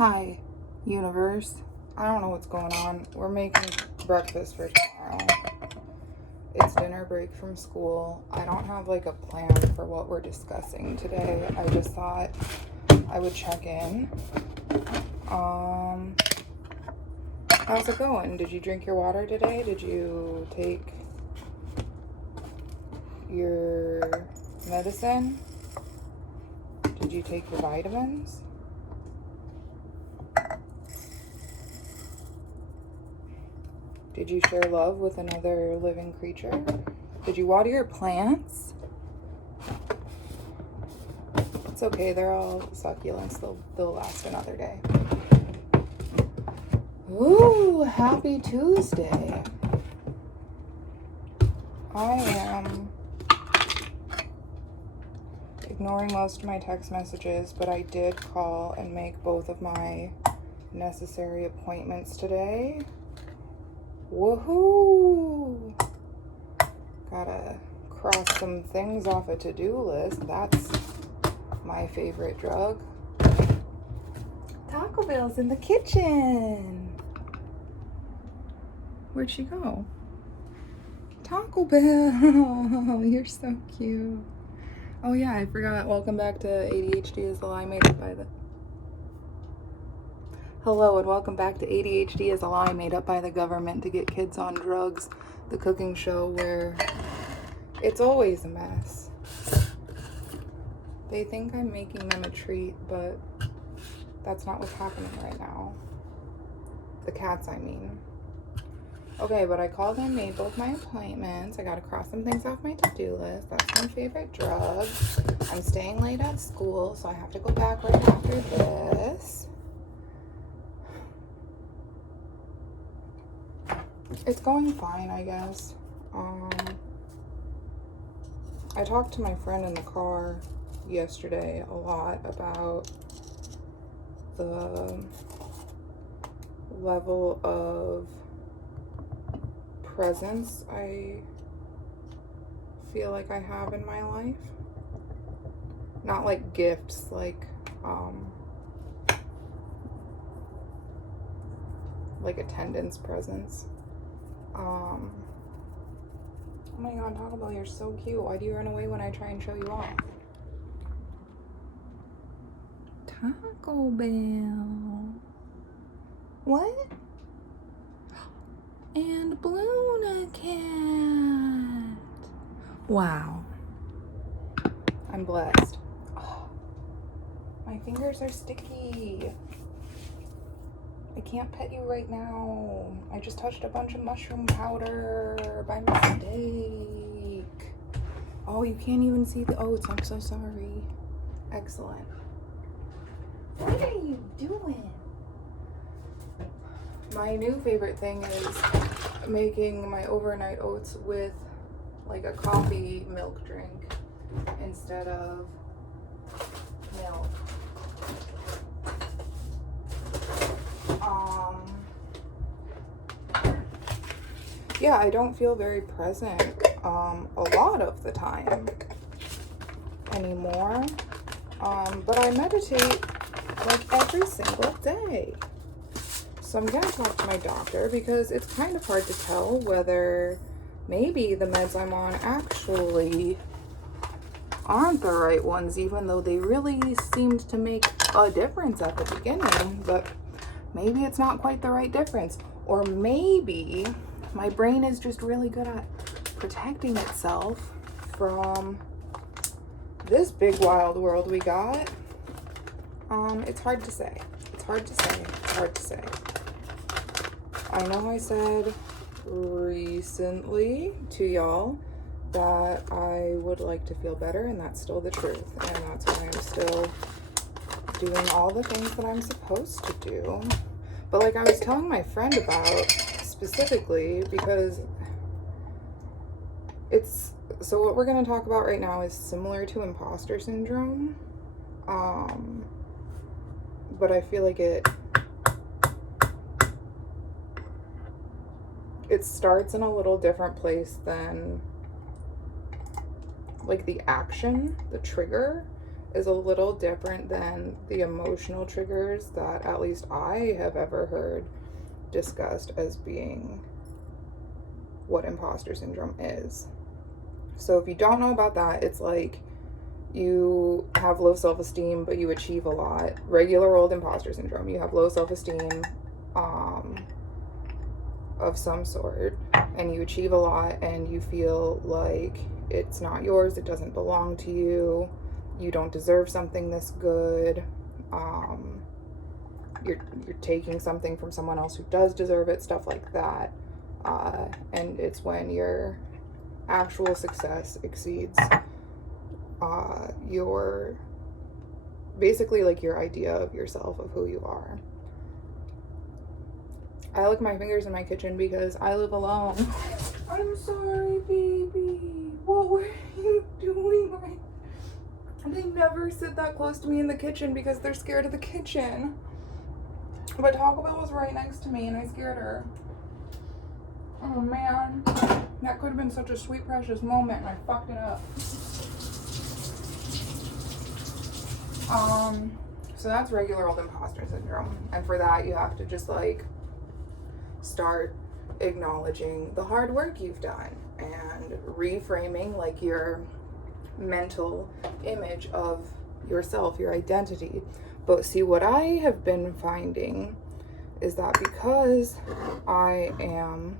Hi, universe. I don't know what's going on. We're making breakfast for tomorrow. It's dinner break from school. I don't have like a plan for what we're discussing today. I just thought I would check in. How's it going? Did you drink your water today? Did you take your medicine? Did you take your vitamins? Did you share love with another living creature? Did you water your plants? It's okay, they're all succulents. They'll last another day. Ooh, happy Tuesday. I am ignoring most of my text messages, but I did call and make both of my necessary appointments today. Woohoo! Gotta cross some things off a to-do list. That's my favorite drug. Taco Bell's in the kitchen. Where'd she go? Taco Bell. You're so cute. Oh yeah, I forgot. Welcome back to ADHD is the lie made up by the... Hello and welcome back to ADHD is a lie made up by the government to get kids on drugs, the cooking show where it's always a mess. They think I'm making them a treat, but that's not what's happening right now. The cats, I mean. Okay, but I called and made both my appointments. I gotta cross some things off my to-do list. That's my favorite drug. I'm staying late at school, so I have to go back right after this. It's going fine, I guess. I talked to my friend in the car yesterday a lot about the level of presence I feel like I have in my life. Not like gifts, like attendance presence. Oh my god, Taco Bell, you're so cute. Why do you run away when I try and show you off? Taco Bell. What? And Luna Cat. Wow. I'm blessed. Oh, my fingers are sticky. I can't pet you right now. I just touched a bunch of mushroom powder by mistake. Oh, you can't even see the oats. I'm so sorry. Excellent. What are you doing? My new favorite thing is making my overnight oats with like a coffee milk drink instead of milk. Yeah, I don't feel very present a lot of the time anymore. But I meditate like every single day. So I'm gonna talk to my doctor because it's kind of hard to tell whether maybe the meds I'm on actually aren't the right ones, even though they really seemed to make a difference at the beginning. But maybe it's not quite the right difference. Or maybe my brain is just really good at protecting itself from this big wild world we got. It's hard to say. It's hard to say. It's hard to say. I know I said recently to y'all that I would like to feel better, and that's still the truth. And that's why I'm still doing all the things that I'm supposed to do. But like I was telling my friend about specifically, because it's, so what we're going to talk about right now is similar to imposter syndrome. But I feel like it starts in a little different place than like the action, the trigger. is a little different than the emotional triggers that at least I have ever heard discussed as being what imposter syndrome is. So if you don't know about that, it's like you have low self-esteem, but you achieve a lot. Regular old imposter syndrome. You have low self-esteem of some sort, and you achieve a lot, and you feel like it's not yours, it doesn't belong to you, you don't deserve something this good. You're taking something from someone else who does deserve it, stuff like that. And it's when your actual success exceeds your basically like your idea of yourself, of who you are. I lick my fingers in my kitchen because I live alone. I'm sorry, baby. What were you doing? They never sit that close to me in the kitchen because they're scared of the kitchen. But Taco Bell was right next to me and I scared her. Oh man. That could have been such a sweet, precious moment and I fucked it up. So that's regular old imposter syndrome. And for that, you have to just like start acknowledging the hard work you've done and reframing like your mental image of yourself, your identity. But see, what I have been finding is that because I am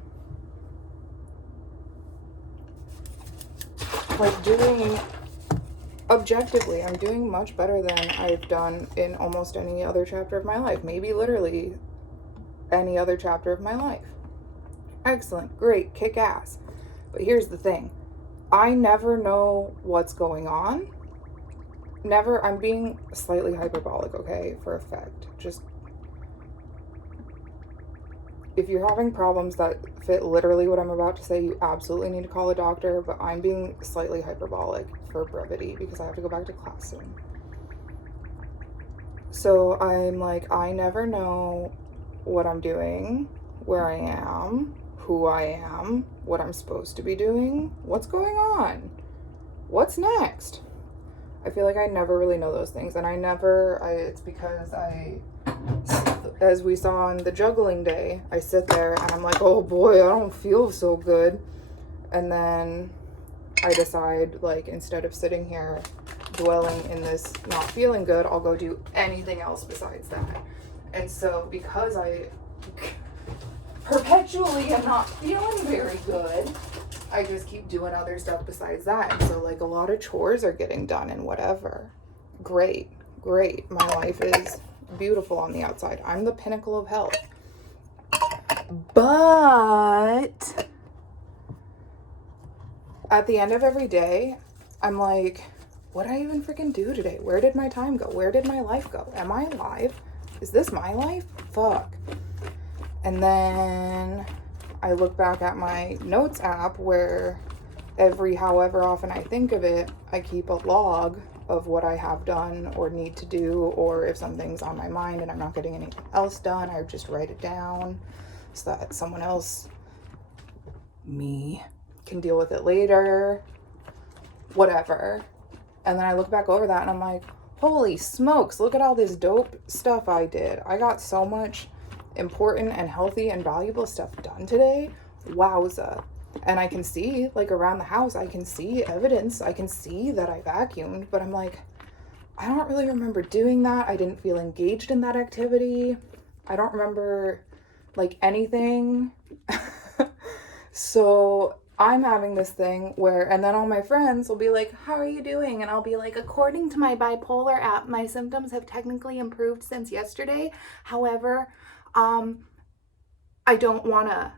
like doing objectively, I'm doing much better than I've done in almost any other chapter of my life. Maybe literally any other chapter of my life. Excellent, great, kick ass. But here's the thing. I never know what's going on. Never, I'm being slightly hyperbolic, okay, for effect. Just, if you're having problems that fit literally what I'm about to say, you absolutely need to call a doctor, but I'm being slightly hyperbolic for brevity because I have to go back to class soon. So I'm like, I never know what I'm doing, where I am, who I am, what I'm supposed to be doing, what's going on, what's next. I feel like I never really know those things, and it's because as we saw on the juggling day, I sit there and I'm like, oh boy, I don't feel so good. And then I decide, like, instead of sitting here dwelling in this not feeling good, I'll go do anything else besides that. And so because I perpetually am not feeling very good, I just keep doing other stuff besides that. And so like a lot of chores are getting done and whatever. Great. My life is beautiful on the outside. I'm the pinnacle of health. But at the end of every day, I'm like, what did I even freaking do today? Where did my time go? Where did my life go? Am I alive? Is this my life? Fuck. And then I look back at my notes app where every however often I think of it, I keep a log of what I have done or need to do, or if something's on my mind and I'm not getting anything else done, I just write it down so that someone else, me, can deal with it later, whatever. And then I look back over that and I'm like, holy smokes, look at all this dope stuff I did. I got so much important and healthy and valuable stuff done today. Wowza. And I can see, like, around the house, I can see evidence. I can see that I vacuumed, but I'm like, I don't really remember doing that. I didn't feel engaged in that activity. I don't remember, like, anything. So I'm having this thing where, and then all my friends will be like, how are you doing? And I'll be like, according to my bipolar app, my symptoms have technically improved since yesterday. However, I don't want to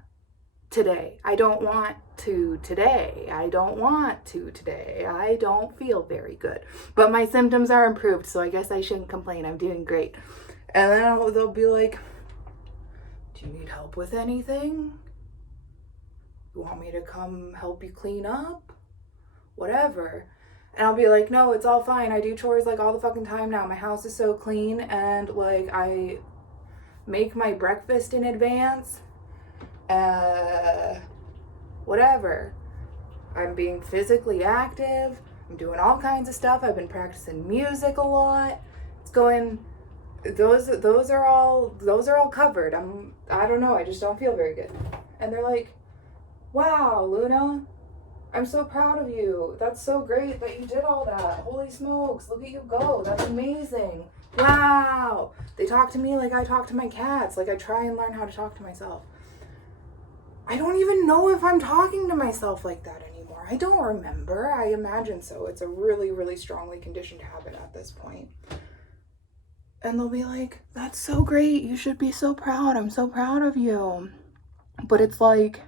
today. I don't want to today. I don't want to today. I don't feel very good. But my symptoms are improved, so I guess I shouldn't complain. I'm doing great. And then they'll be like, do you need help with anything? You want me to come help you clean up? Whatever. And I'll be like, no, it's all fine. I do chores like all the fucking time now. My house is so clean, and like I make my breakfast in advance. Whatever. I'm being physically active, I'm doing all kinds of stuff. I've been practicing music a lot. It's going, those are all covered. I don't know, I just don't feel very good. And they're like, wow, Luna, I'm so proud of you. That's so great that you did all that. Holy smokes, look at you go. That's amazing. Wow. They talk to me like I talk to my cats. Like I try and learn how to talk to myself. I don't even know if I'm talking to myself like that anymore. I don't remember. I imagine so. It's a really, really strongly conditioned habit at this point. And they'll be like, that's so great. You should be so proud. I'm so proud of you. But it's like,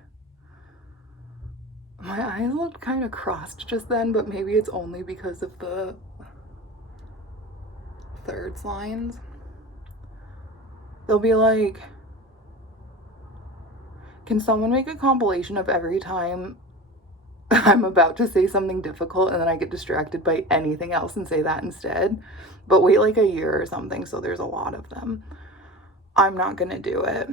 my eyes looked kind of crossed just then, but maybe it's only because of the thirds lines. They'll be like, can someone make a compilation of every time I'm about to say something difficult and then I get distracted by anything else and say that instead? But wait like a year or something, so there's a lot of them. I'm not gonna do it.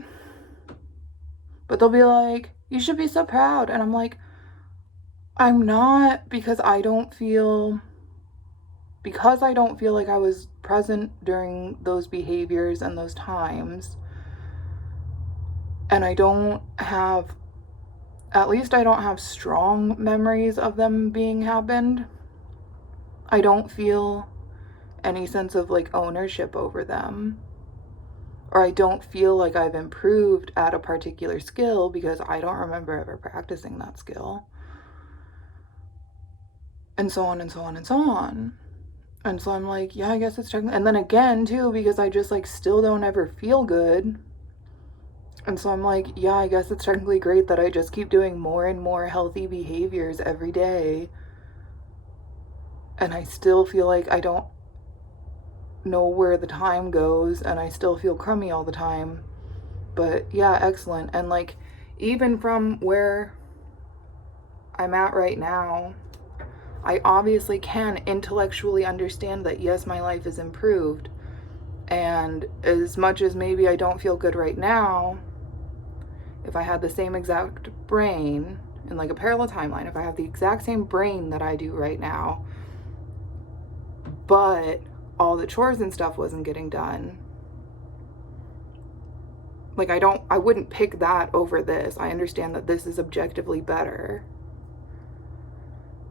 But they'll be like, you should be so proud. And I'm like, I'm not, because I don't feel like I was present during those behaviors and those times. And I don't have strong memories of them being happened. I don't feel any sense of like ownership over them. Or I don't feel like I've improved at a particular skill because I don't remember ever practicing that skill. And so on and so on and so on. And so I'm like, yeah, I guess it's technically. And then again, too, because I just like still don't ever feel good. And so I'm like, yeah, I guess it's technically great that I just keep doing more and more healthy behaviors every day. And I still feel like I don't know where the time goes and I still feel crummy all the time. But yeah, excellent. And like, even from where I'm at right now, I obviously can intellectually understand that yes, my life is improved. And as much as maybe I don't feel good right now, if I had the same exact brain in like a parallel timeline, if I have the exact same brain that I do right now, but all the chores and stuff wasn't getting done, like I wouldn't pick that over this. I understand that this is objectively better.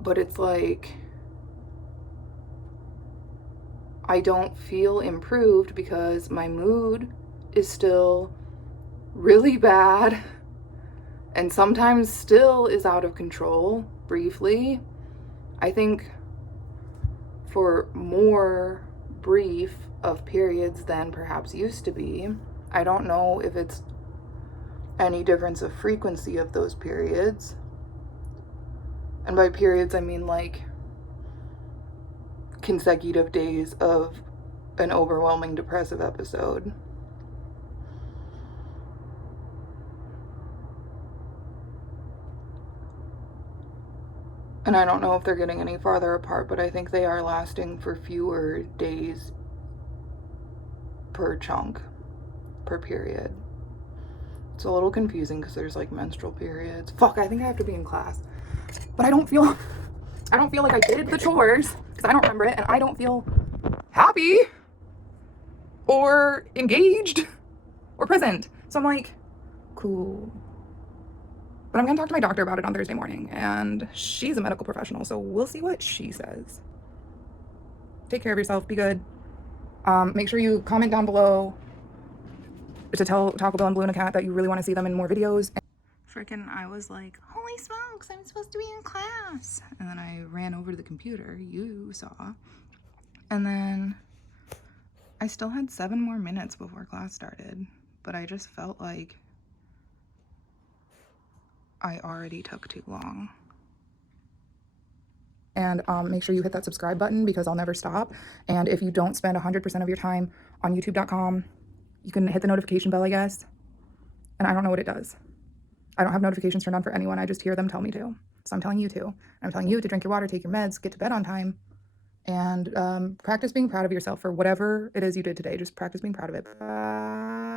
But it's like, I don't feel improved because my mood is still really bad and sometimes still is out of control briefly. I think for more brief of periods than perhaps used to be. I don't know if it's any difference of frequency of those periods. And by periods, I mean like consecutive days of an overwhelming depressive episode. And I don't know if they're getting any farther apart, but I think they are lasting for fewer days per chunk, per period. It's a little confusing because there's like menstrual periods. Fuck, I think I have to be in class. But I don't feel like I did the chores because I don't remember it, and I don't feel happy or engaged or present. So I'm like, cool. But I'm gonna talk to my doctor about it on Thursday morning, and she's a medical professional, so we'll see what she says. Take care of yourself, be good. Make sure you comment down below to tell Taco Bell and Blue and a Cat that you really want to see them in more videos. Freaking, I was like, holy smokes, I'm supposed to be in class. And then I ran over to the computer, you saw. And then I still had 7 more minutes before class started, but I just felt like I already took too long. And make sure you hit that subscribe button because I'll never stop. And if you don't spend 100% of your time on youtube.com, you can hit the notification bell, I guess. And I don't know what it does. I don't have notifications turned on for anyone. I just hear them tell me to. So I'm telling you to. I'm telling you to drink your water, take your meds, get to bed on time, and practice being proud of yourself for whatever it is you did today. Just practice being proud of it. Bye.